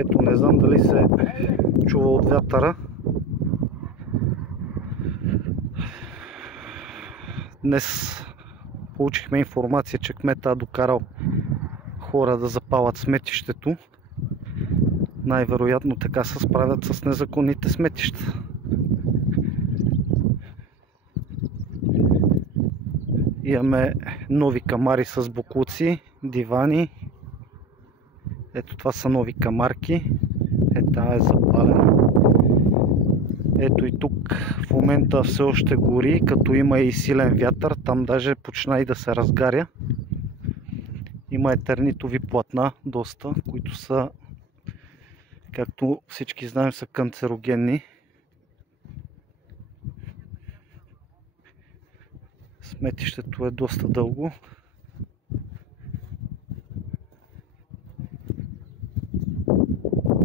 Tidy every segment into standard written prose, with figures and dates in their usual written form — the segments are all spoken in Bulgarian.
Ето, не знам дали се чува от вятъра. Днес получихме информация, че кмета докарал хора да запалят сметището. Най-вероятно така се справят с незаконните сметища. Имаме нови камари с боклуци, дивани. Ето, това са нови камарки. Тая е запалена. Ето и тук в момента все още гори, като има и силен вятър. Там даже почна и да се разгаря. Има етернитови платна, доста, които са, както всички знаем, са канцерогенни. Сметището е доста дълго.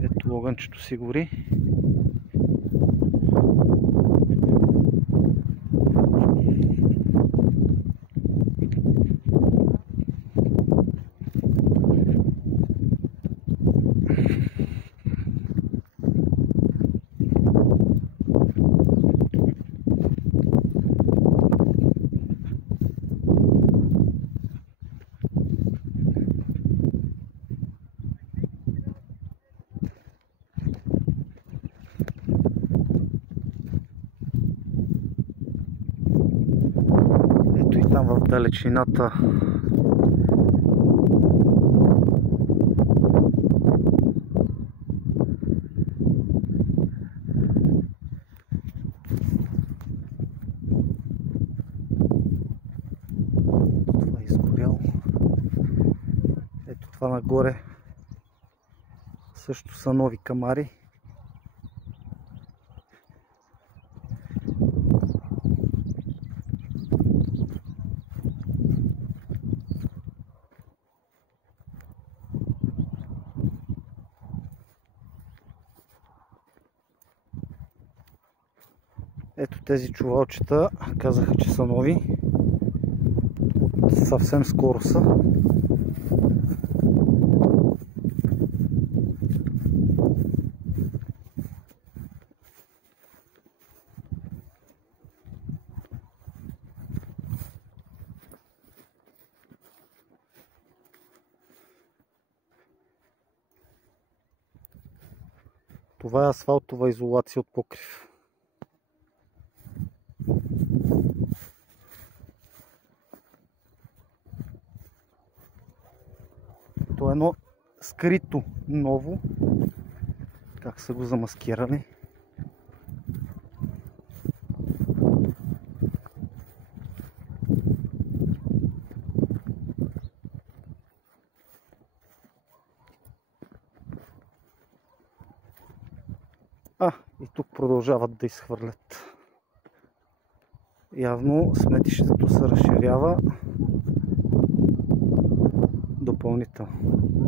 Ето, огънчето си гори. Там в далечината това е изгоряло. Ето, това нагоре също са нови камари. Ето, тези чувалчета казаха, че са нови. Съвсем скоро са. Това е асфалтова изолация от покрив. То е едно скрито ново. Как са го замаскирали. И тук продължават да изхвърлят. Явно сметището се разширява допълнително.